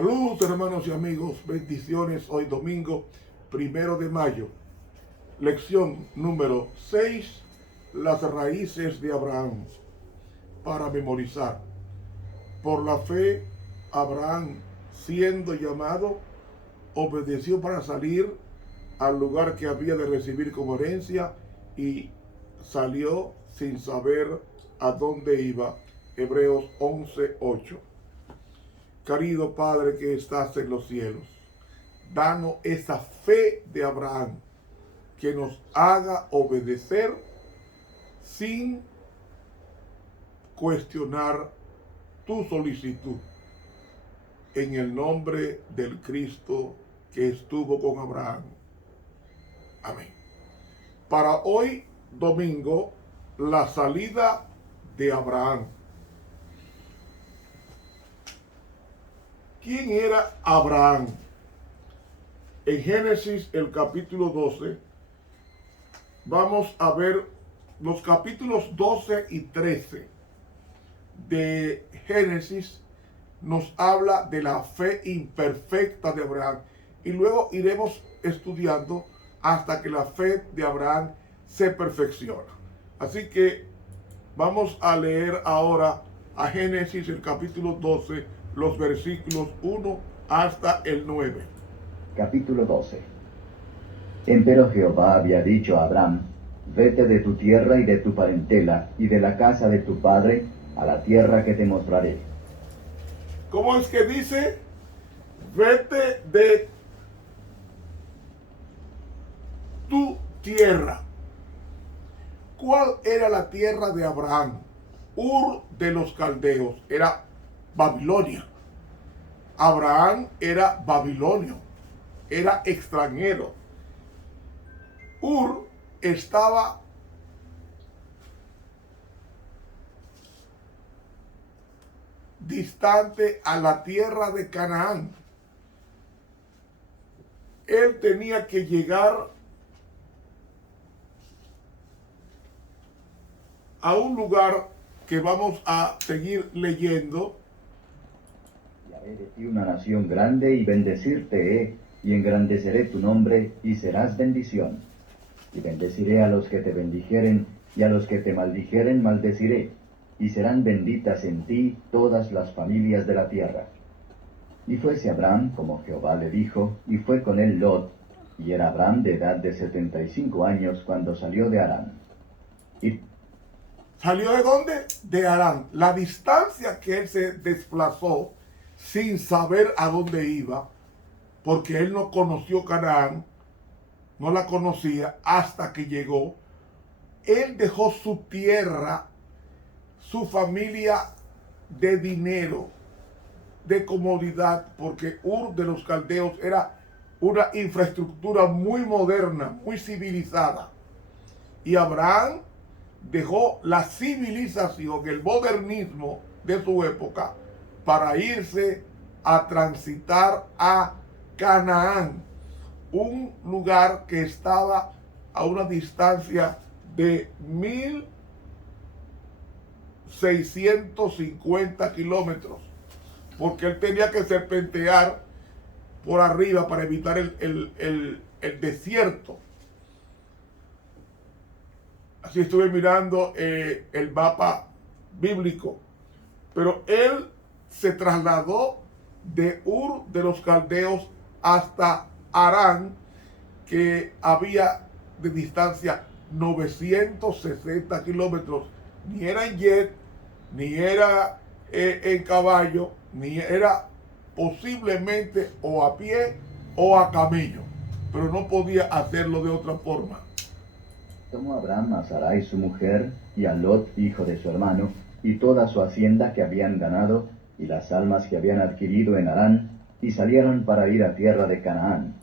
Saludos hermanos y amigos, bendiciones hoy domingo 1 de mayo. Lección número 6, las raíces de Abraham. Para memorizar. Por la fe, Abraham, siendo llamado, obedeció para salir al lugar que había de recibir como herencia y salió sin saber a dónde iba. Hebreos 11:8. Querido Padre que estás en los cielos, danos esa fe de Abraham que nos haga obedecer sin cuestionar tu solicitud. En el nombre del Cristo que estuvo con Abraham. Amén. Para hoy, domingo, la salida de Abraham. ¿Quién era Abraham? En Génesis, el capítulo 12, vamos a ver los capítulos 12 y 13 de Génesis. Nos habla de la fe imperfecta de Abraham y luego iremos estudiando hasta que la fe de Abraham se perfecciona. Así que vamos a leer ahora a Génesis, el capítulo 12, los versículos 1 hasta el 9. Capítulo 12. Empero Jehová había dicho a Abraham: vete de tu tierra y de tu parentela y de la casa de tu padre a la tierra que te mostraré. ¿Cómo es que dice? Vete de tu tierra. ¿Cuál era la tierra de Abraham? Ur de los Caldeos, era Babilonia. Abraham era babilonio, era extranjero. Ur estaba distante a la tierra de Canaán. Él tenía que llegar a un lugar que vamos a seguir leyendo. Y haré de ti una nación grande y bendecirte he, y engrandeceré tu nombre y serás bendición. Y bendeciré a los que te bendijeren, y a los que te maldijeren maldeciré, y serán benditas en ti todas las familias de la tierra. Y fuese Abraham como Jehová le dijo, y fue con él Lot, y era Abraham de edad de 75 años cuando salió de Harán. Y ¿Salió de dónde? De Harán. La distancia que él se desplazó sin saber a dónde iba, porque él no conoció Canaán, no la conocía hasta que llegó. Él dejó su tierra, su familia de dinero, de comodidad, porque Ur de los Caldeos era una infraestructura muy moderna, muy civilizada. Y Abraham dejó la civilización, el modernismo de su época, para irse a transitar a Canaán, un lugar que estaba a una distancia de 1650 kilómetros, porque él tenía que serpentear por arriba para evitar el desierto. Así estuve mirando el mapa bíblico. Pero él se trasladó de Ur de los Caldeos hasta Harán, que había de distancia 960 kilómetros. Ni era en jet, ni era en caballo, ni era posiblemente o a pie o a camello. Pero no podía hacerlo de otra forma. tomó Abraham a Sarai su mujer, y a Lot hijo de su hermano, y toda su hacienda que habían ganado, y las almas que habían adquirido en Harán, y salieron para ir a tierra de Canaán.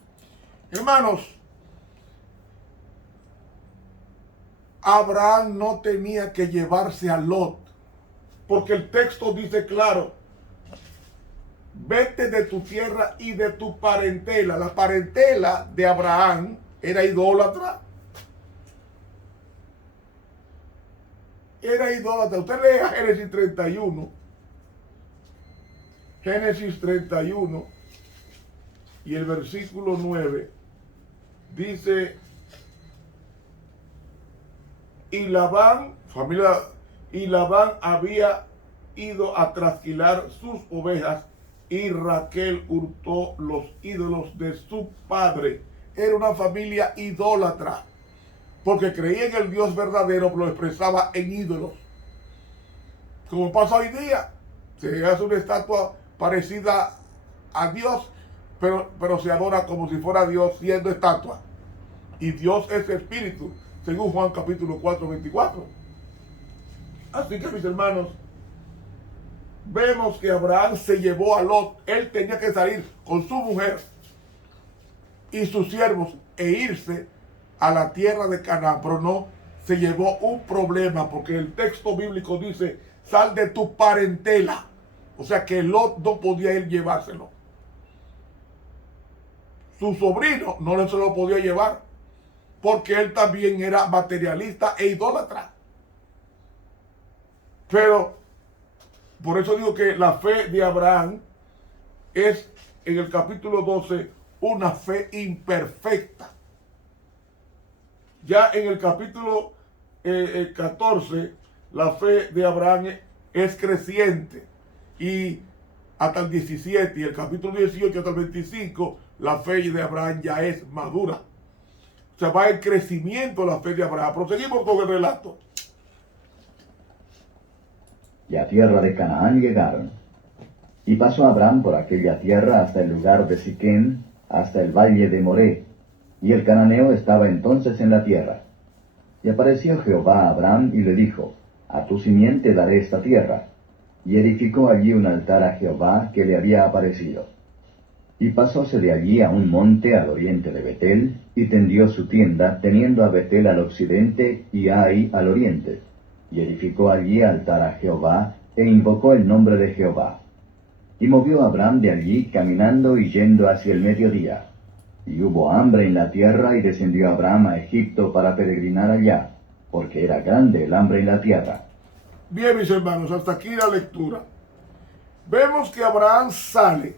Hermanos, Abraham no tenía que llevarse a Lot, porque el texto dice claro: vete de tu tierra y de tu parentela. La parentela de Abraham era idólatra. Era idólatra. Usted lea Génesis 31. Génesis 31 y el versículo 9 dice: y Labán había ido a trasquilar sus ovejas, y Raquel hurtó los ídolos de su padre. Era una familia idólatra, porque creía en el Dios verdadero, pero lo expresaba en ídolos. Como pasa hoy día, se hace una estatua parecida a Dios, pero se adora como si fuera Dios siendo estatua. Y Dios es espíritu, según Juan capítulo 4, 24. Así que, mis hermanos, vemos que Abraham se llevó a Lot. Él tenía que salir con su mujer y sus siervos e irse a la tierra de Canaán, pero no, se llevó un problema, porque el texto bíblico dice: sal de tu parentela. O sea que Lot no podía ir llevárselo. Su sobrino no se lo podía llevar, porque él también era materialista e idólatra. Pero por eso digo que la fe de Abraham es, en el capítulo 12, una fe imperfecta. Ya en el capítulo 14, la fe de Abraham es creciente. Y hasta el 17 y el capítulo 18 hasta el 25, la fe de Abraham ya es madura. O sea, va en crecimiento la fe de Abraham. Proseguimos con el relato. Y a tierra de Canaán llegaron. Y pasó Abraham por aquella tierra hasta el lugar de Siquem, hasta el valle de Moré, y el cananeo estaba entonces en la tierra. Y apareció Jehová a Abraham y le dijo: a tu simiente daré esta tierra. Y edificó allí un altar a Jehová que le había aparecido. Y pasóse de allí a un monte al oriente de Betel, y tendió su tienda, teniendo a Betel al occidente y a Ai al oriente. Y edificó allí altar a Jehová, e invocó el nombre de Jehová. Y movió Abraham de allí, caminando y yendo hacia el mediodía. Y hubo hambre en la tierra, y descendió Abraham a Egipto para peregrinar allá, porque era grande el hambre en la tierra. Bien, mis hermanos, hasta aquí la lectura. Vemos que Abraham sale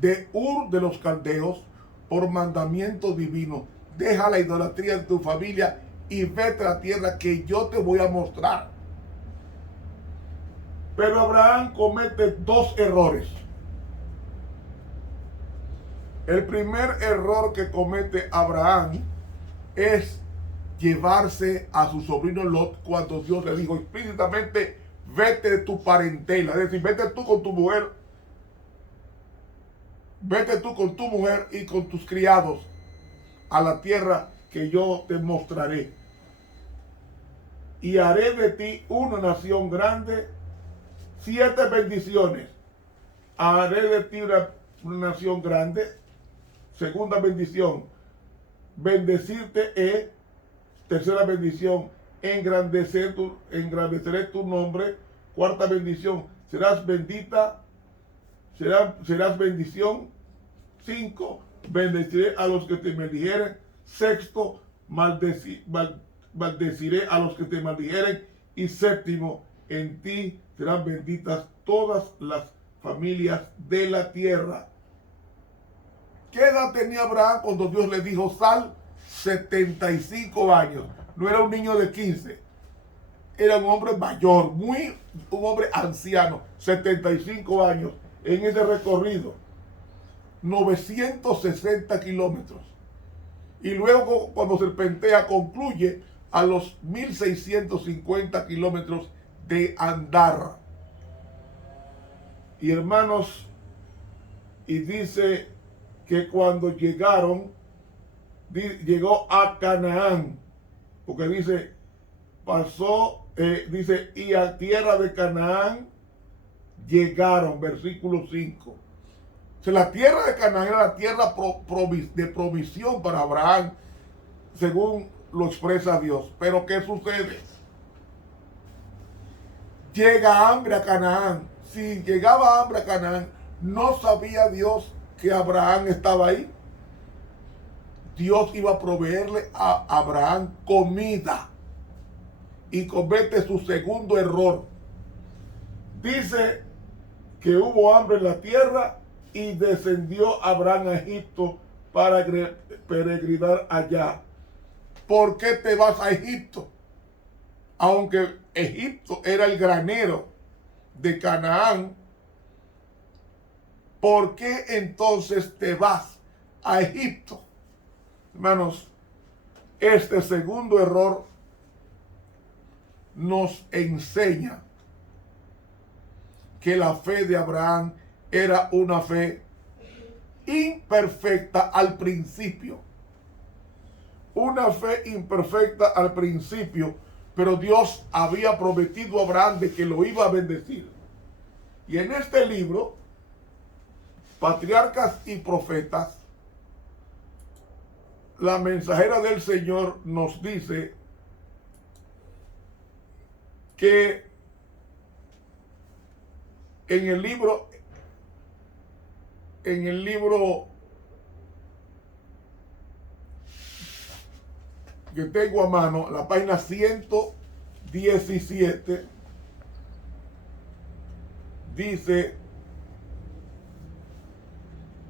de Ur de los Caldeos por mandamiento divino. Deja la idolatría de tu familia y vete a la tierra que yo te voy a mostrar. Pero Abraham comete dos errores. El primer error que comete Abraham es llevarse a su sobrino Lot, cuando Dios le dijo explícitamente: vete de tu parentela, es decir, vete tú con tu mujer, y con tus criados a la tierra que yo te mostraré, y haré de ti una nación grande. 7 bendiciones. Haré de ti una nación grande. Segunda bendición, bendecirte. Tercera bendición, engrandeceré tu nombre. Cuarta bendición, serás bendita, serás bendición. 5, bendeciré a los que te maldijeren. Sexto, maldeciré a los que te maldijeren. Y séptimo, en ti serán benditas todas las familias de la tierra. ¿Qué edad tenía Abraham cuando Dios le dijo sal? 75 años. No era un niño de 15. Era un hombre mayor, un hombre anciano. 75 años en ese recorrido. 960 kilómetros. Y luego, cuando serpentea, concluye a los 1650 kilómetros de andar. Y hermanos, y dice que cuando llegó a Canaán, porque dice, dice, y a tierra de Canaán llegaron, versículo 5. O sea, la tierra de Canaán era la tierra de provisión para Abraham, según lo expresa Dios. Pero ¿qué sucede? Llega hambre a Canaán. Si llegaba hambre a Canaán, ¿no sabía Dios que Abraham estaba ahí? Dios iba a proveerle a Abraham comida. Y comete su segundo error. Dice que hubo hambre en la tierra y descendió Abraham a Egipto para peregrinar allá. ¿Por qué te vas a Egipto? Aunque Egipto era el granero de Canaán, ¿por qué entonces te vas a Egipto? Hermanos, este segundo error nos enseña que la fe de Abraham era una fe imperfecta al principio. Una fe imperfecta al principio, pero Dios había prometido a Abraham de que lo iba a bendecir. Y en este libro, Patriarcas y Profetas, la mensajera del Señor nos dice que en el libro que tengo a mano, la página 117, dice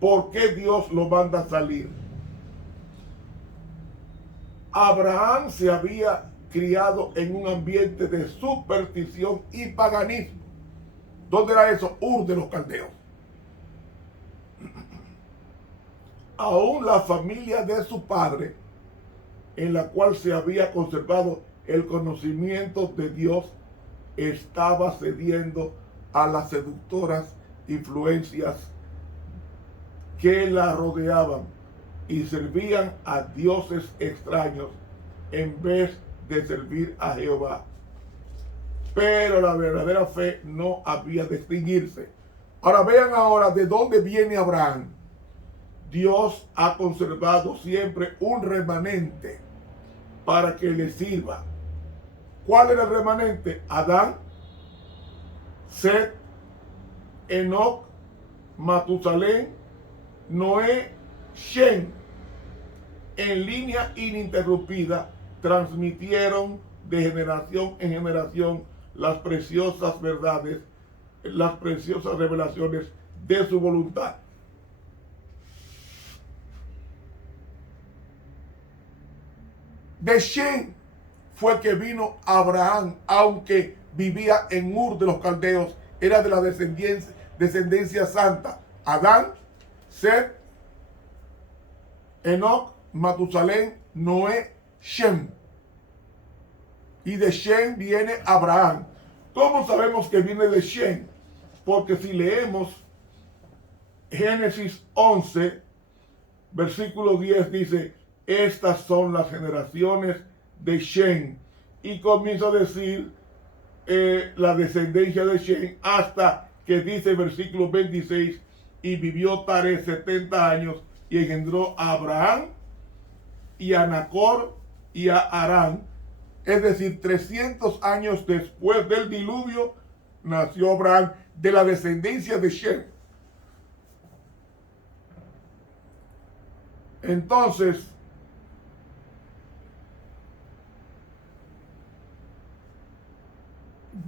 por qué Dios lo manda a salir. Abraham se había criado en un ambiente de superstición y paganismo. ¿Dónde era eso? Ur de los Caldeos. Aún la familia de su padre, en la cual se había conservado el conocimiento de Dios, estaba cediendo a las seductoras influencias que la rodeaban y servían a dioses extraños en vez de servir a Jehová. Pero la verdadera fe no había de extinguirse. Ahora vean ahora de dónde viene Abraham. Dios ha conservado siempre un remanente para que le sirva. ¿Cuál era el remanente? Adán, Set, Enoc, Matusalén, Noé, Shem. En línea ininterrumpida transmitieron de generación en generación las preciosas verdades, las preciosas revelaciones de su voluntad. De Shem fue que vino Abraham, aunque vivía en Ur de los Caldeos, era de la descendencia santa. Adán, Set, Enoc, Matusalén, Noé, Shem. Y de Shem viene Abraham. ¿Cómo sabemos que viene de Shem? Porque si leemos Génesis 11, versículo 10 dice, estas son las generaciones de Shem. Y comienza a decir la descendencia de Shem hasta que dice versículo 26, y vivió Taré 70 años y engendró a Abraham y a Nacor y a Harán. Es decir, 300 años después del diluvio nació Abraham de la descendencia de Shem. Entonces,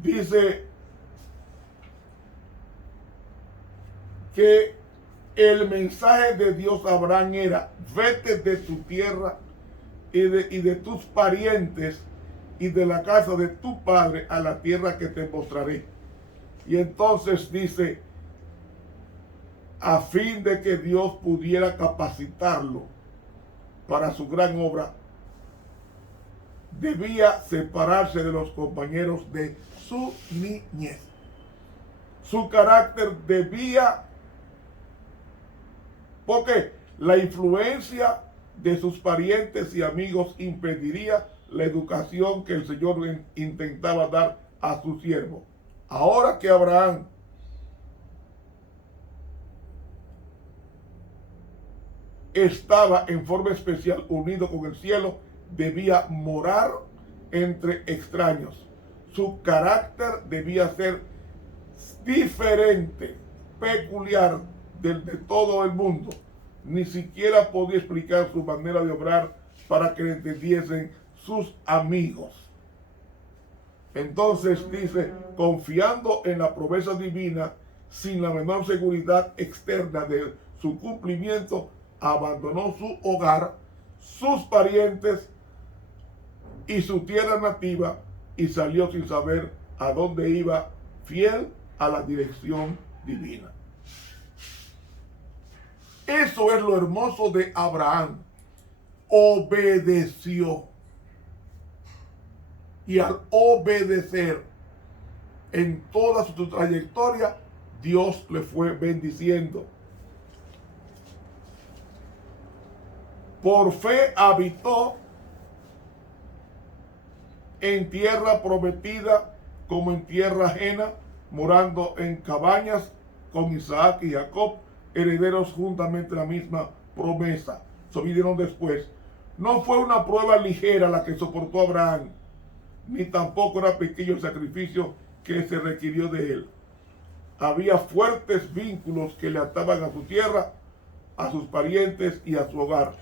dice que el mensaje de Dios a Abraham era: vete de tu tierra y de tus parientes y de la casa de tu padre a la tierra que te mostraré. Y entonces dice, a fin de que Dios pudiera capacitarlo para su gran obra, debía separarse de los compañeros de su niñez. Su carácter debía, porque la influencia de sus parientes y amigos impediría la educación que el Señor intentaba dar a su siervo. Ahora que Abraham estaba en forma especial unido con el cielo, debía morar entre extraños. Su carácter debía ser diferente, peculiar del de todo el mundo. Ni siquiera podía explicar su manera de obrar para que le entendiesen sus amigos. Entonces dice, confiando en la promesa divina, sin la menor seguridad externa de su cumplimiento, abandonó su hogar, sus parientes y su tierra nativa y salió sin saber a dónde iba, fiel a la dirección divina. Eso es lo hermoso de Abraham. Obedeció. Y al obedecer en toda su trayectoria, Dios le fue bendiciendo. Por fe habitó en tierra prometida como en tierra ajena, morando en cabañas con Isaac y Jacob, herederos juntamente la misma promesa. Eso vinieron después. No fue una prueba ligera la que soportó Abraham, ni tampoco era pequeño el sacrificio que se requirió de él. Había fuertes vínculos que le ataban a su tierra, a sus parientes y a su hogar,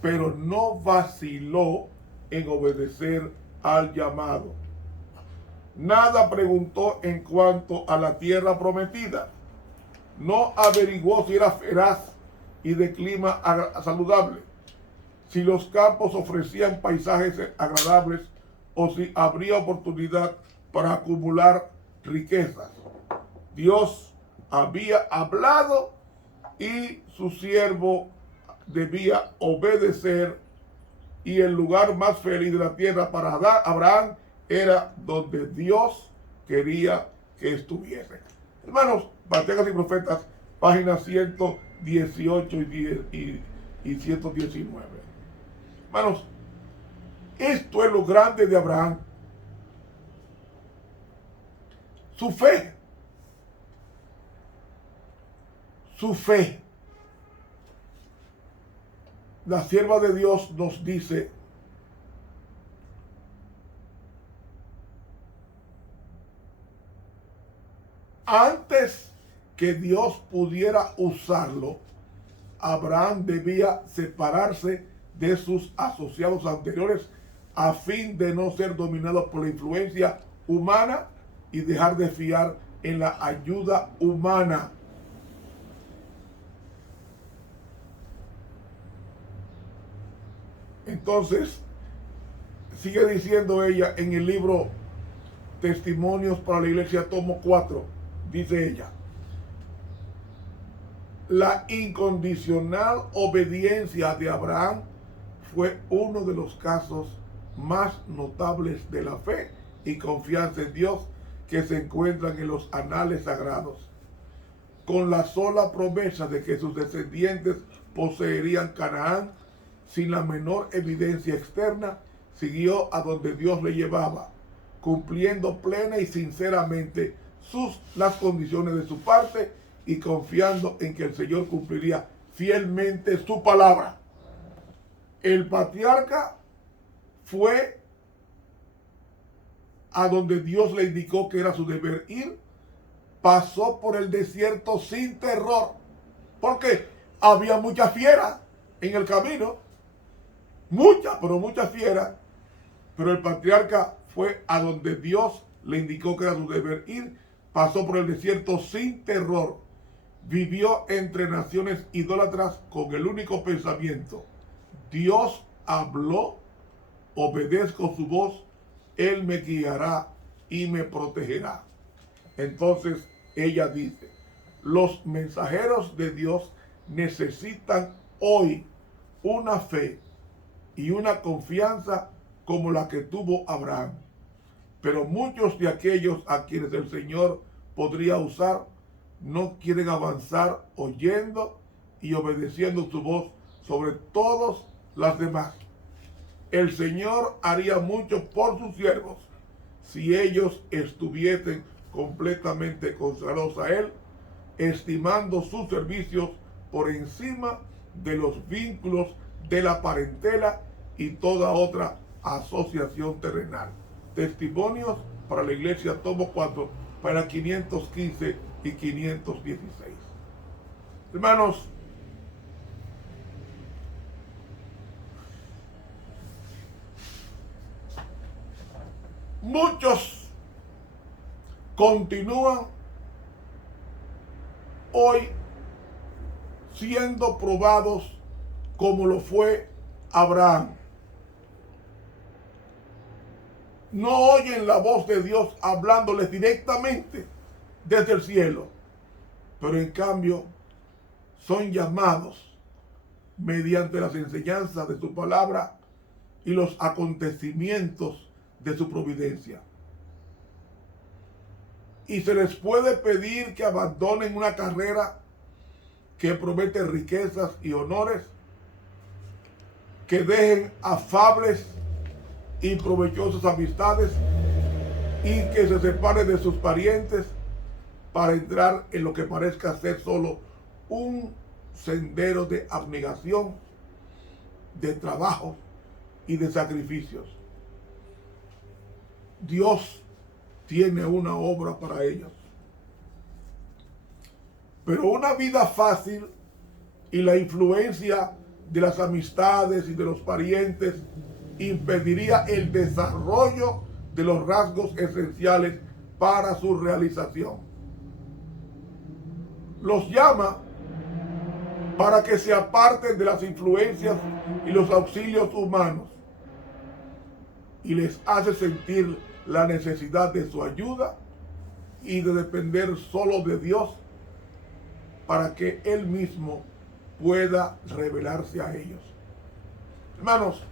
pero no vaciló en obedecer al llamado. Nada preguntó en cuanto a la tierra prometida. No averiguó si era feraz y de clima saludable, si los campos ofrecían paisajes agradables o si habría oportunidad para acumular riquezas. Dios había hablado y su siervo debía obedecer, y el lugar más feliz de la tierra para Abraham era donde Dios quería que estuviese. Hermanos, Patriarcas y Profetas, páginas 118 y 119. Hermanos, esto es lo grande de Abraham. Su fe. Su fe. La sierva de Dios nos dice: antes que Dios pudiera usarlo, Abraham debía separarse de sus asociados anteriores a fin de no ser dominado por la influencia humana y dejar de fiar en la ayuda humana. Entonces, sigue diciendo ella en el libro Testimonios para la Iglesia, tomo 4, dice ella: la incondicional obediencia de Abraham fue uno de los casos más notables de la fe y confianza en Dios que se encuentran en los anales sagrados. Con la sola promesa de que sus descendientes poseerían Canaán, sin la menor evidencia externa, siguió a donde Dios le llevaba, cumpliendo plena y sinceramente las condiciones de su parte y confiando en que el Señor cumpliría fielmente su palabra. El patriarca fue a donde Dios le indicó que era su deber ir, pasó por el desierto sin terror, porque había muchas fieras en el camino, muchas fieras, pero el patriarca fue a donde Dios le indicó que era su deber ir, pasó por el desierto sin terror, vivió entre naciones idólatras con el único pensamiento: Dios habló, obedezco su voz, Él me guiará y me protegerá. Entonces ella dice: los mensajeros de Dios necesitan hoy una fe y una confianza como la que tuvo Abraham. Pero muchos de aquellos a quienes el Señor podría usar no quieren avanzar oyendo y obedeciendo su voz sobre todas las demás. El Señor haría mucho por sus siervos si ellos estuviesen completamente consagrados a Él, estimando sus servicios por encima de los vínculos de la parentela y toda otra asociación terrenal. Testimonios para la Iglesia, tomo 4, para 515 y 516. Hermanos, muchos continúan hoy siendo probados como lo fue Abraham. No oyen la voz de Dios hablándoles directamente desde el cielo, pero en cambio son llamados mediante las enseñanzas de su palabra y los acontecimientos de su providencia. Y se les puede pedir que abandonen una carrera que promete riquezas y honores, que dejen afables y provechosas amistades y que se separen de sus parientes para entrar en lo que parezca ser solo un sendero de abnegación, de trabajo y de sacrificios. Dios tiene una obra para ellos. Pero una vida fácil y la influencia de las amistades y de los parientes impediría el desarrollo de los rasgos esenciales para su realización. Los llama para que se aparten de las influencias y los auxilios humanos y les hace sentir la necesidad de su ayuda y de depender solo de Dios para que Él mismo pueda revelarse a ellos. Hermanos,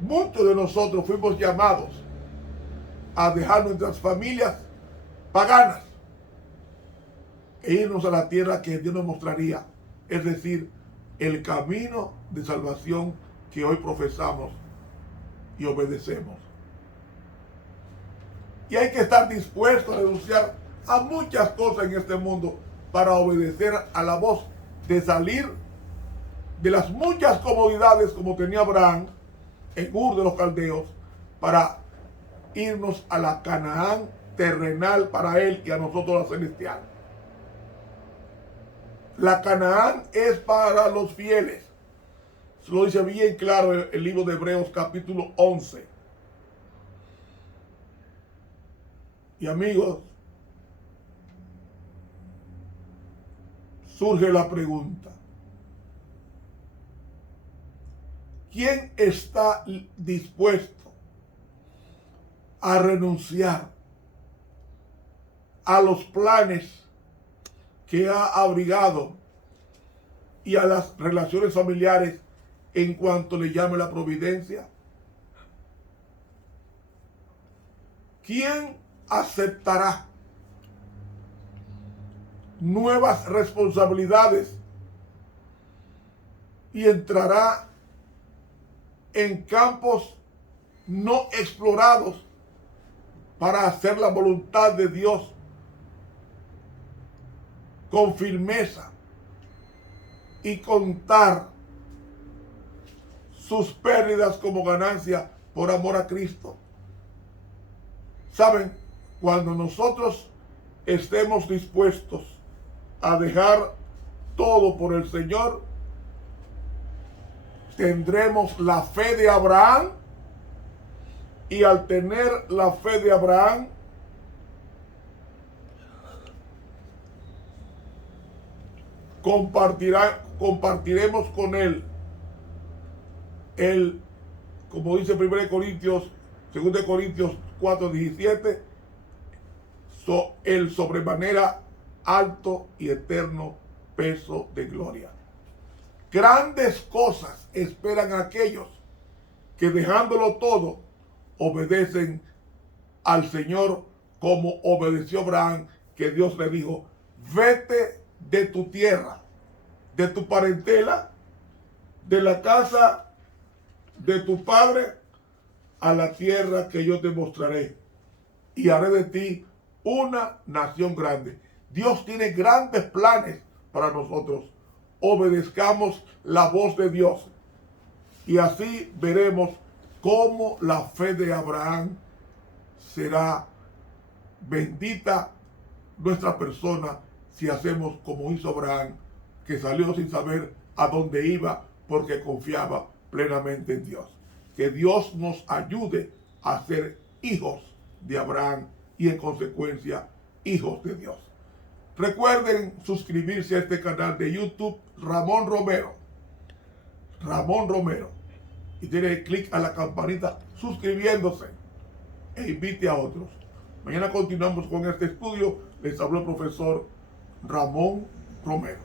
muchos de nosotros fuimos llamados a dejar nuestras familias paganas e irnos a la tierra que Dios nos mostraría, es decir, el camino de salvación que hoy profesamos y obedecemos. Y hay que estar dispuesto a renunciar a muchas cosas en este mundo para obedecer a la voz de salir de las muchas comodidades como tenía Abraham en Ur de los Caldeos, para irnos a la Canaán terrenal para él y a nosotros la celestial. La Canaán es para los fieles. Se lo dice bien claro el libro de Hebreos capítulo 11. Y amigos, surge la pregunta: ¿quién está dispuesto a renunciar a los planes que ha abrigado y a las relaciones familiares en cuanto le llame la providencia? ¿Quién aceptará nuevas responsabilidades y entrará en campos no explorados para hacer la voluntad de Dios con firmeza y contar sus pérdidas como ganancia por amor a Cristo? ¿Saben? Cuando nosotros estemos dispuestos a dejar todo por el Señor, tendremos la fe de Abraham, y al tener la fe de Abraham, compartiremos con él como dice 2 Corintios 4:17, el sobremanera alto y eterno peso de gloria. Grandes cosas esperan a aquellos que, dejándolo todo, obedecen al Señor, como obedeció Abraham, que Dios le dijo: vete de tu tierra, de tu parentela, de la casa de tu padre, a la tierra que yo te mostraré, y haré de ti una nación grande. Dios tiene grandes planes para nosotros. Obedezcamos la voz de Dios, y así veremos cómo la fe de Abraham será bendita nuestra persona, si hacemos como hizo Abraham, que salió sin saber a dónde iba porque confiaba plenamente en Dios. Que Dios nos ayude a ser hijos de Abraham y en consecuencia hijos de Dios. Recuerden suscribirse a este canal de YouTube, Ramón Romero. Ramón Romero. Y denle clic a la campanita suscribiéndose e invite a otros. Mañana continuamos con este estudio. Les habló el profesor Ramón Romero.